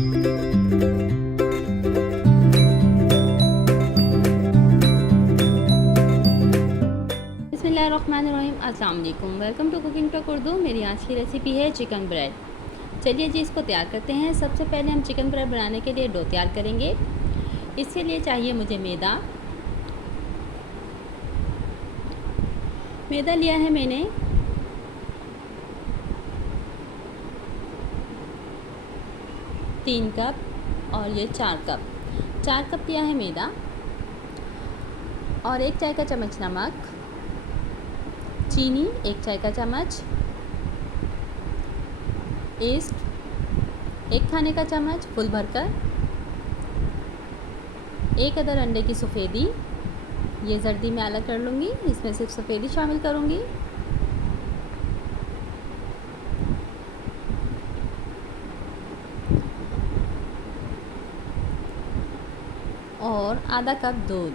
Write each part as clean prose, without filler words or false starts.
बिस्मिल्लाहिर्रहमानिर्रहीम। अस्सलाम वालेकुम। Welcome to cooking talk Urdu. मेरी आज की रेसिपी है चिकन ब्रेड। चलिए जी इसको तैयार करते हैं। सबसे पहले हम चिकन ब्रेड बनाने के लिए डो तैयार करेंगे। इसके लिए चाहिए मुझे मैदा लिया है मैंने 3 कप और ये 4 कप लिया है मैदा और 1 चाय का चम्मच नमक, चीनी 1 चाय का चम्मच, ईस्ट 1 खाने का चम्मच फुल भरकर, 1 अदर अंडे की सफ़ेदी, ये जर्दी मैं अलग कर लूँगी, इसमें सिर्फ सफ़ेदी शामिल करूँगी, और आधा कप दूध।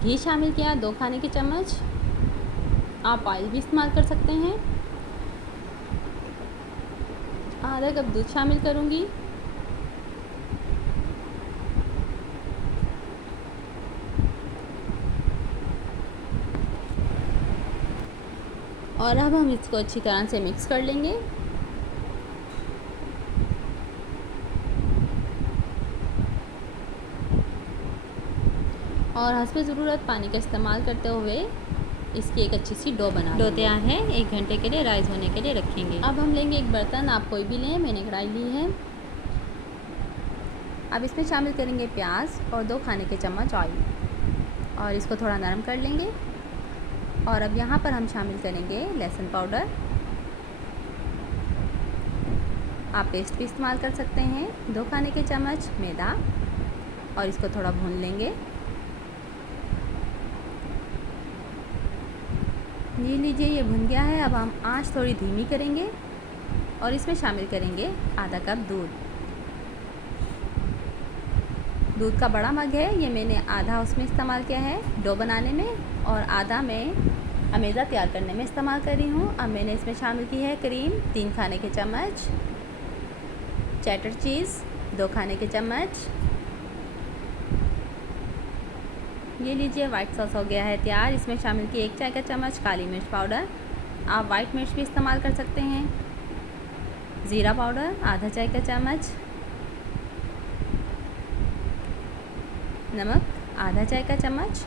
घी शामिल किया 2 खाने के चम्मच, आप ऑयल भी इस्तेमाल कर सकते हैं। आधा कप दूध शामिल करूँगी और अब हम इसको अच्छी तरह से मिक्स कर लेंगे। और हस्बे ज़रूरत पानी का इस्तेमाल करते हुए इसकी एक अच्छी सी डो तैयार है। 1 घंटे के लिए राइस होने के लिए रखेंगे। अब हम लेंगे एक बर्तन, आप कोई भी लें, मैंने कढ़ाई ली है। अब इसमें शामिल करेंगे प्याज और 2 खाने के चम्मच ऑयल और इसको थोड़ा नरम कर लेंगे। और अब यहाँ पर हम शामिल करेंगे लहसुन पाउडर, आप पेस्ट भी इस्तेमाल कर सकते हैं। 2 खाने के चम्मच मैदा और इसको थोड़ा भून लेंगे। ये लीजिए ये भुन गया है। अब हम आंच थोड़ी धीमी करेंगे और इसमें शामिल करेंगे आधा कप दूध का बड़ा मग है, ये मैंने आधा उसमें इस्तेमाल किया है डो बनाने में और आधा मैं अमेज़ा तैयार करने में इस्तेमाल कर रही हूँ। अब मैंने इसमें शामिल की है क्रीम 3 खाने के चम्मच, चेडर चीज़ 2 खाने के चम्मच। ये लीजिए वाइट सॉस हो गया है तैयार। इसमें शामिल की 1 चाय का चम्मच काली मिर्च पाउडर, आप वाइट मिर्च भी इस्तेमाल कर सकते हैं। ज़ीरा पाउडर आधा चाय का चम्मच, नमक आधा चाय का चम्मच।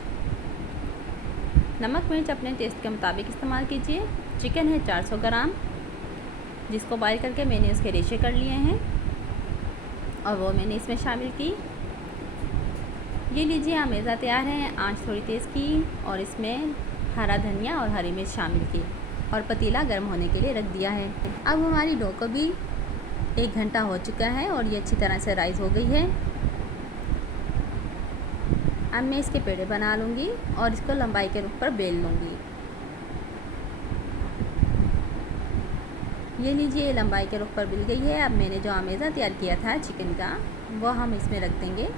नमक मिर्च अपने टेस्ट के मुताबिक इस्तेमाल कीजिए। चिकन है 400 ग्राम, जिसको बॉयल करके मैंने उसके रेशे कर लिए हैं और वो मैंने इसमें शामिल की। ये लीजिए अमेज़ा तैयार है। आंच थोड़ी तेज़ की और इसमें हरा धनिया और हरी मिर्च शामिल की और पतीला गर्म होने के लिए रख दिया है। अब हमारी डो को भी 1 घंटा हो चुका है और ये अच्छी तरह से राइस हो गई है। अब मैं इसके पेड़े बना लूँगी और इसको लंबाई के रूप पर बेल लूँगी। ये लीजिए लंबाई के रूप पर बेल गई है। अब मैंने जो अमेज़ा तैयार किया था चिकन का, वो हम इसमें रख देंगे।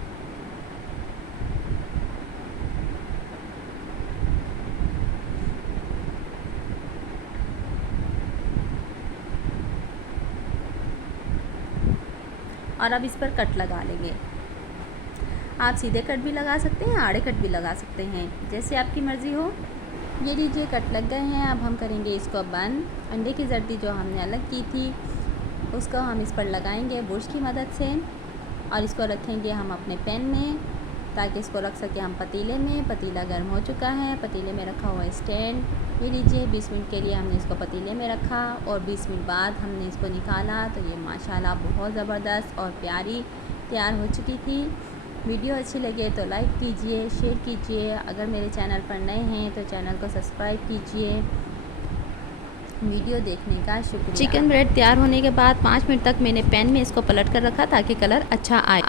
और अब इस पर कट लगा लेंगे। आप सीधे कट भी लगा सकते हैं, आड़े कट भी लगा सकते हैं, जैसे आपकी मर्ज़ी हो। ये लीजिए कट लग गए हैं। अब हम करेंगे इसको बंद। अंडे की जर्दी जो हमने अलग की थी उसको हम इस पर लगाएंगे बुर्श की मदद से और इसको रखेंगे हम अपने पैन में ताकि इसको रख सके हम पतीले में। पतीला गर्म हो चुका है, पतीले में रखा हुआ स्टैंड। ये लीजिए 20 मिनट के लिए हमने इसको पतीले में रखा और 20 मिनट बाद हमने इसको निकाला तो ये माशाल्लाह बहुत ज़बरदस्त और प्यारी तैयार हो चुकी थी। वीडियो अच्छी लगे तो लाइक कीजिए, शेयर कीजिए। अगर मेरे चैनल पर नए हैं तो चैनल को सब्सक्राइब कीजिए। वीडियो देखने का शुक्रिया। चिकन ब्रेड तैयार होने के बाद 5 मिनट तक मैंने पैन में इसको पलट कर रखा ताकि कलर अच्छा आए।